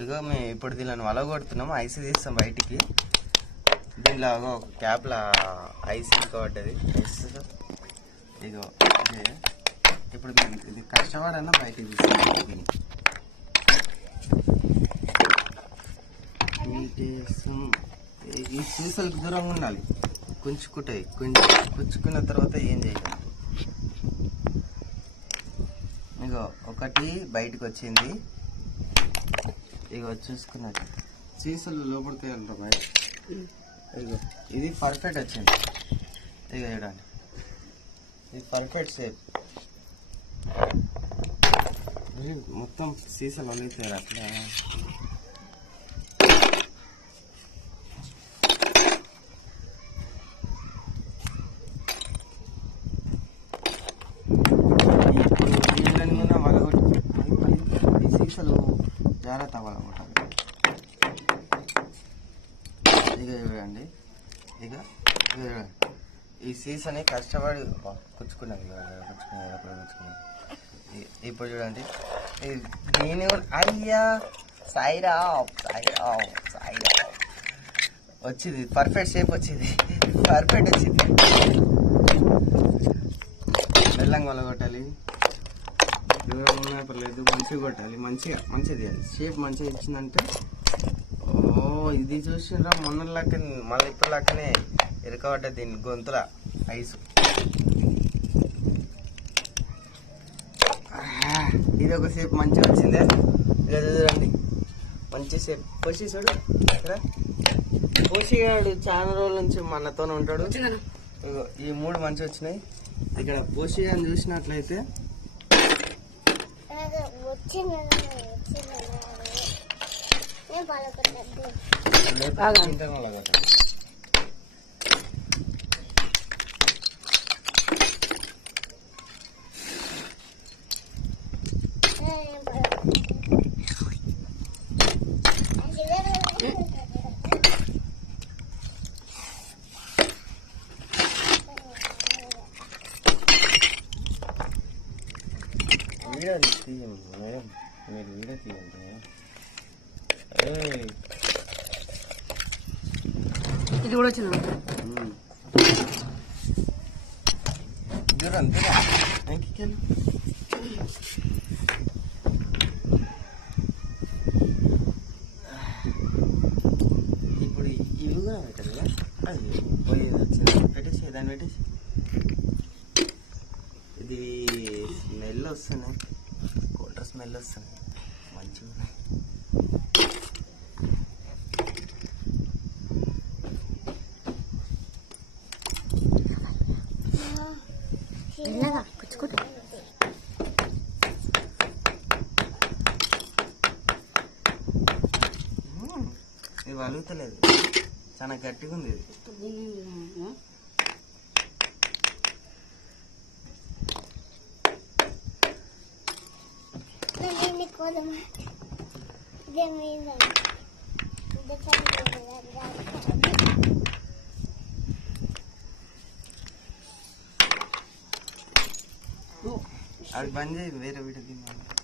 ఇగో మేము ఇప్పుడు దీనిని వలగొడుతున్నాము. ఐస్ తీస్తాం బయటికి. దీనిలో ఒక క్యాప్లో ఐస్ ఇంకోబడ్డది. ఐస్ ఇగో ఇప్పుడు ఇది కష్టపడన్నా బయటికి తీస్తాం. ఈ సీసాలకు దూరంగా ఉండాలి. కుంచుకుంటాయి. కుంచుకున్న తర్వాత ఏం చేయాలి? ఇగో ఒకటి బయటకు వచ్చింది. ఇగో చూసుకున్నట్టు సీసాలు లోపలికి వెళ్తాం బయట. ఇగో ఇది పర్ఫెక్ట్ వచ్చింది. ఇక చూడండి, ఇది పర్ఫెక్ట్ షేప్. మొత్తం సీసాలు వలుగుతారు అట్లా. సీసాలు జాగ్రత్త అవ్వాలన్నమాట. ఇక చూడండి, ఇక ఈ సీసాని కష్టపడి కుచ్చుకున్నది. ఇప్పుడు చూడండి దీని అయ్యా సైరా వచ్చింది. పర్ఫెక్ట్ షేప్ వచ్చింది. పర్ఫెక్ట్ వచ్చింది. బెల్లంగా వలగొట్టాలి. దూరం ఉన్నా పర్లేదు, మంచిగా కొట్టాలి. మంచిగా తీయాలి. షేప్ మంచిగా ఇచ్చిందంటే ఇది చూసిరా మొన్న లెక్క మళ్ళీ ఇప్పుడు లెక్కనే ఇరకబడ్డది దీని గొంతుల ఐసు. ఇది ఒక షేప్ మంచిగా వచ్చిందే. చూడండి, మంచి షేప్. పోషిసాడు ఇక్కడ. పోషిగాడు చాలా రోజుల నుంచి మనతోనే ఉంటాడు. ఈ 3 మంచిగా వచ్చినాయి. ఇక్కడ పోషిగాని చూసినట్లయితే వీడియో తీయండి మేడం, మీరు వీడియో తీయండి. ఇది కూడా వచ్చింది. ఇప్పుడు ఇవి కూడా పెట్టాలి. అది పోయేది వచ్చింది. పెట్టేసి దాన్ని పెట్టేసి ఇది స్మెల్ వస్తున్నాయి. కోల్డ్ స్మెల్ వస్తుంది మంచిగా. ఇది వలుగుతలేదు, చాలా గట్టిగా ఉంది. అది బంద్ చేయి, వేరే వీడియో తీయాలి.